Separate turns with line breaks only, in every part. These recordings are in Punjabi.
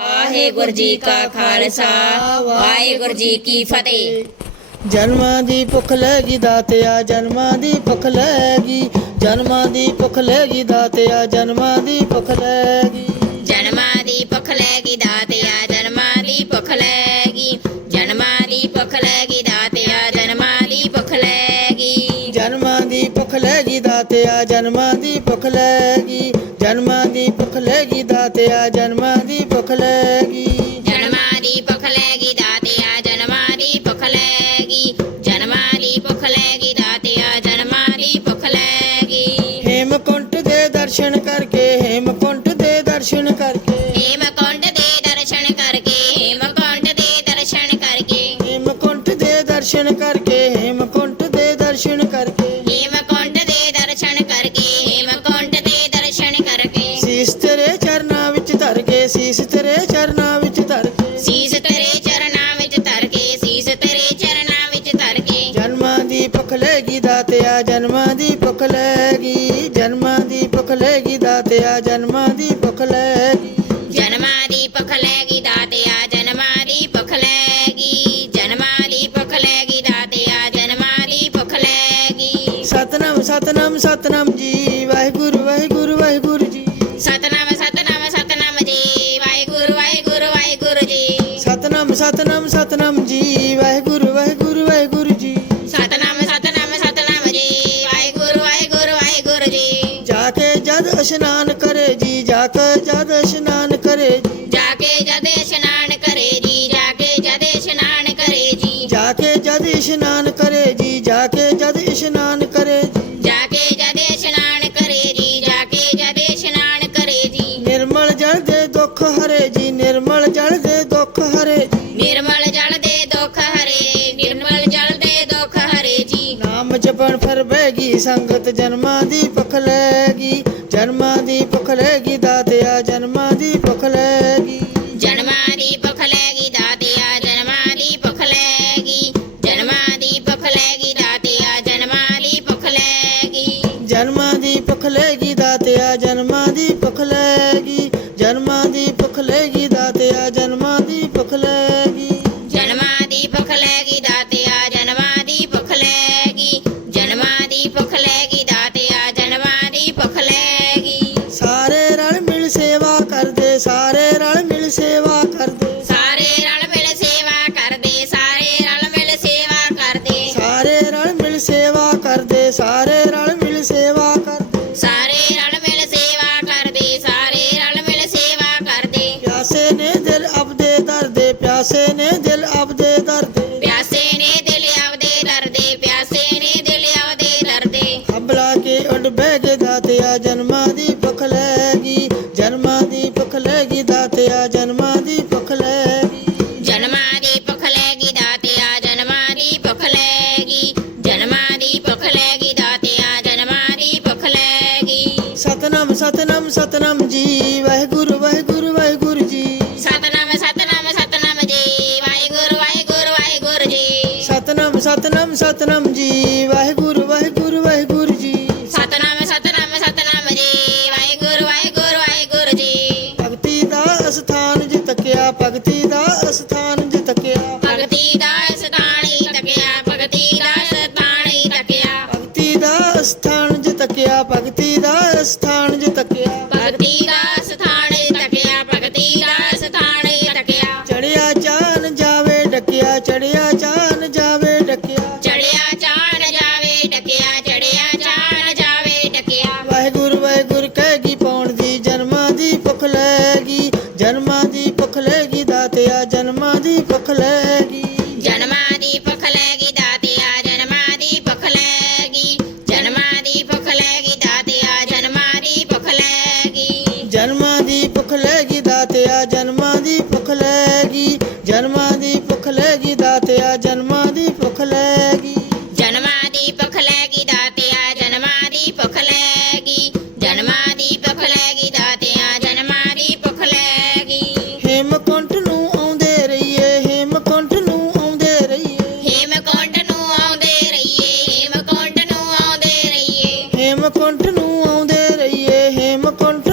ਵਾਹਿਗੁਰੂ ਜੀ ਕਾ ਖਾਲਸਾ ਵਾਹਿਗੁਰੂ ਜੀ ਕੀ ਫਤਿਹ
ਜਨਮਾਂ ਦੀ ਭੁੱਖ ਲੱਗੀ ਦਾਤਿਆ ਜਨਮਾਂ ਦੀ ਭੁੱਖ ਲੱਗੀ ਜਨਮਾਂ ਦੀ ਭੁੱਖ ਲੱਗੀ ਦਾਤਿਆ ਜਨਮਾਂ ਦੀ ਭੁੱਖ ਲੱਗੀ
ਜਨਮਾਂ ਦੀ ਭੁੱਖ ਲੈਗੀ ਦਾਤਿਆ ਜਨਮਾਂ ਦੀ ਭੁੱਖ ਲੈਗੀ ਜਨਮਾਂ ਦੀ ਭੁੱਖ ਲੈਗੀ ਦਾਤਿਆ ਜਨਮਾਂ ਦੀ ਭੁੱਖ ਲੈਗੀ
ਜਨਮਾਂ ਦੀ ਭੁੱਖ ਲੱਗੀ ਦਾਤਿਆ ਜਨਮਾਂ ਦੀ ਭੁੱਖ ਲੱਗੀ ਜਨਮਾਂ ਦੀ ਭੁੱਖ ਲੱਗੀ ਦਾਤਿਆ ਜਨਮਾਂ
মুখলে ਦਾਤਿਆ ਜਨਮਾਂ ਦੀ ਭੁੱਖ ਲੈਗੀ ਜਨਮਾਂ ਦੀ ਭੁੱਖ ਲੈਗੀ ਦਾਤਿਆ ਜਨਮਾਂ ਦੀ ਭੁੱਖ ਲੈਗੀ।
ਜਨਮਾਂ ਦੀ ਭੁੱਖ ਲੈਗੀ ਦਾਤਿਆ ਜਨਮਾਂ ਦੀ ਭੁੱਖ ਲੈਗੀ। ਜਨਮਾਂ ਦੀ ਭੁੱਖ ਲੈਗੀ ਦਾਤਿਆ ਜਨਮਾਂ ਦੀ ਭੁੱਖ ਲੈਗੀ। ਸਤਨਾਮ ਸਤਨਾਮ ਸਤਨਾਮ ਜੀ ਵਾਹਿਗੁਰੂ ਵਾਹਿਗੁਰੂ ਵਾਹਿਗੁਰੂ ਜੀ।
ਸਤਨਾਮ ਸਤਨਾਮ ਸਤਨਾਮ ਜੀ ਵਾਹਿਗੁਰੂ ਵਾਹਿਗੁਰੂ ਵਾਹਿਗੁਰੂ ਜੀ।
ਸਤਨਾਮ ਸਤਨਾਮ ਸਤਨਾਮ ਜੀ ਵਾਹਿਗੁਰੂ ਕਰੇ ਜੀ ਜਾ ਕੇ ਜਦ ਇਸ਼ਨਾਨ ਕਰੇ ਜੀ।
ਜਾ ਕੇ ਜਦ ਇਸ਼ਨਾਨ ਕਰੇ ਜੀ ਜਾ ਕੇ ਜਦ ਇਸ਼ਨਾਨ ਕਰੇ ਜੀ।
ਜਾ ਕੇ ਜਦ ਇਸ਼ਨਾਨ ਕਰੇ ਜੀ ਜਾ ਕੇ ਜਦ ਇਸ਼ਨਾਨ ਕਰੇ ਜੀ।
ਜਾ ਕੇ ਜਦ ਇਸ਼ਨਾਨ ਕਰੇ ਜੀ ਜਾ ਕੇ ਜਦ ਇਸ਼ਨਾਨ ਕਰੇ ਜੀ।
ਨਿਰਮਲ ਜਲ ਦੇ ਦੁੱਖ ਹਰੇ ਜੀ ਨਿਰਮਲ ਜਲ ਦੇ ਦੁੱਖ ਹਰੇ ਜੀ।
ਨਿਰਮਲ ਜਲ ਦੇ ਦੁੱਖ ਹਰੇ ਨਿਰਮਲ ਜਲ ਦੇ ਦੁੱਖ ਹਰੇ ਜੀ।
ਨਾਮ ਜਪਣ ਫਿਰ ਬੈਗੀ ਸੰਗਤ ਜਨਮਾਂ ਦੀ ਭੁੱਖ ਲੈਗੀ ਜਨਮਾਂ ਦੀ ਭੁੱਖ ਲੈਗੀ ਦਾਤਿਆ ਜਨਮਾਂ ਦੀ ਭੁੱਖ ਲੈਗੀ।
ਜਨਮਾਂ ਦੀ ਭੁੱਖ ਲੈਗੀ ਦਾਤਿਆ ਜਨਮਾਂ ਦੀ ਭੁੱਖ ਲੈਗੀ। ਜਨਮਾਂ ਦੀ ਭੁੱਖ ਲੈਗੀ ਦਾਤਿਆ ਜਨਮਾਂ ਦੀ ਭੁੱਖ ਲੈਗੀ।
ਜਨਮਾਂ ਦੀ ਭੁੱਖ ਲੈਗੀ ਦਾਤਿਆ ਜਨਮਾਂ ਦੀ ਭੁੱਖ ਲੈਗੀ। ਪਿਆਸੇ ਨੇ ਦਿਲ ਆਪਦੇ ਦਰਦੇ। ਪਿਆਸੇ ਨੇ ਦਿਲ ਆਪਦੇ ਦਰਦੇ
ਪਿਆਸੇ ਨੇ ਦਿਲ ਆਪਦੇ ਦਰਦੇ।
ਹੰਬਲਾ ਕੇ ਉੱਡ ਬਹਿ ਕੇ ਦਾਤਿਆ ਜਨਮਾਂ ਦੀ ਭੁੱਖ ਲੈਗੀ ਜਨਮਾਂ ਦੀ ਭੁੱਖ ਲੈਗੀ ਦਾਤਿਆ ਜਨਮਾਂ ਸਤਨਾਮ ਸਤਨਾਮ ਜੀ। ਵਾਹਿਗੁਰੂ ਵਾਹਿਗੁਰੂ ਵਾਹਿਗੁਰੂ ਜੀ।
ਸਤਨਾਮ ਸਤਨਾਮ ਸਤਨਾਮ ਜੀ। ਵਾਹਿਗੁਰੂ ਵਾਹਿਗੁਰੂ ਵਾਹਿਗੁਰੂ ਜੀ।
ਭਗਤੀ ਦਾ ਅਸਥਾਨ ਜਿਤਕਿਆ ਭਗਤੀ ਦਾ ਅਸਥਾਨ ਜਿਤਕਿਆ
ਭਗਤੀ ਦਾ
ਜਨਮਾਂ ਦੀ ਭੁੱਖ ਲੈਗੀ ਦਾਤਿਆ ਜਨਮਾਂ ਦੀ ਭੁੱਖ ਲੈਗੀ।
ਜਨਮਾਂ ਦੀ ਭੁੱਖ ਲੈਗੀ ਦਾਤਿਆ ਜਨਮਾਂ ਦੀ ਭੁੱਖ ਲੈਗੀ। ਜਨਮਾਂ ਦੀ ਭੁੱਖ ਲੈਗੀ ਦਾਤਿਆ ਜਨਮਾਂ ਦੀ ਭੁੱਖ ਲੈਗੀ।
ਹੇਮਕੁੰਟ ਨੂੰ ਆਉਂਦੇ ਰਹੀਏ ਹੇਮਕੁੰਟ ਨੂੰ ਆਉਂਦੇ ਰਹੀਏ।
ਹੇਮਕੁੰਟ ਨੂੰ ਆਉਂਦੇ ਰਹੀਏ ਹੇਮਕੁੰਟ ਨੂੰ ਆਉਂਦੇ ਰਹੀਏ।
ਹੇਮਕੁੰਟ ਨੂੰ ਆਉਂਦੇ ਰਹੀਏ ਹੇਮਕੁੰਟ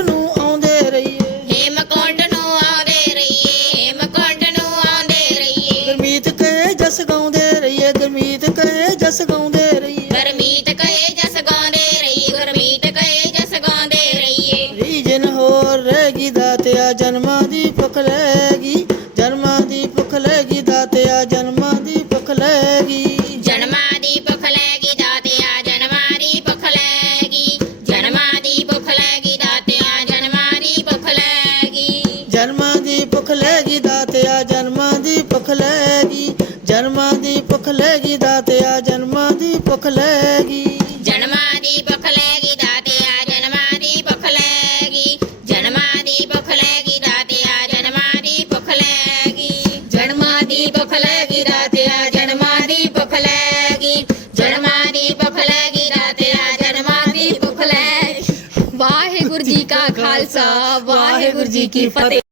ਜਸ ਗਾਉਂਦੇ ਰਹੀਏ
ਗਰਮੀਤ ਕਹੇ ਜਸ ਗਾਉਂਦੇ ਰਹੀਏ ਗਰਮੀਤ ਕਹੇ ਜਸ ਗਾਉਂਦੇ ਰਹੀਏ
ਰੀਜਨ ਹੋਰ ਰਹਿਗੀ ਦਾਤਿਆ ਜਨਮਾਂ ਦੀ ਭੁੱਖ ਲੈਗੀ ਜਨਮਾਂ ਦੀ ਭੁੱਖ ਲੈਗੀ ਦਾਤਿਆ ਜਨਮਾਂ ਦੀ ਭੁੱਖ ਲੈਗੀ
ਜਨਮਾਂ ਦੀ ਭੁੱਖ ਲੈਗੀ ਦਾਤਿਆ ਜਨਮਾਂ ਦੀ ਭੁੱਖ ਲੈਗੀ ਜਨਮਾਂ ਦੀ ਭੁੱਖ ਲੈਗੀ ਦਾਤਿਆ ਜਨਮਾਂ ਦੀ ਭੁੱਖ ਲੈਗੀ
ਜਨਮਾਂ ਦੀ ਭੁੱਖ ਲੈਗੀ ਦਾਤਿਆ ਜਨਮਾਂ ਦੀ ਭੁੱਖ ਲੈਗੀ ਜਨਮਾਂ ਦੀ ਭੁੱਖ ਲੈਗੀ ਦਾਤਿਆ ਭੁੱਖ ਲੈਗੀ।
ਜਨਮਾਂ ਦੀ ਭੁੱਖ ਲੈਗੀ ਦਾਤਿਆ ਜਨਮਾਂ ਦੀ ਭੁੱਖ ਲੈਗੀ। ਜਨਮਾਂ ਦੀ ਭੁੱਖ ਲੈਗੀ ਦਾਤਿਆ ਜਨਮਾਂ ਦੀ ਭੁੱਖ ਲੈਗੀ। ਜਨਮਾਂ ਦੀ ਭੁੱਖ ਲੈਗੀ ਦਾਤਿਆ ਜਨਮਾਂ ਦੀ ਭੁੱਖ ਲੈਗੀ। ਜਨਮਾਂ ਦੀ ਭੁੱਖ ਲੈਗੀ ਦਾਤਿਆ ਜਨਮਾਂ ਦੀ ਭੁੱਖ ਲੈਗੀ। ਵਾਹਿਗੁਰੂ ਜੀ ਕਾ ਖਾਲਸਾ ਵਾਹਿਗੁਰੂ ਜੀ ਕੀ ਫਤਿਹ।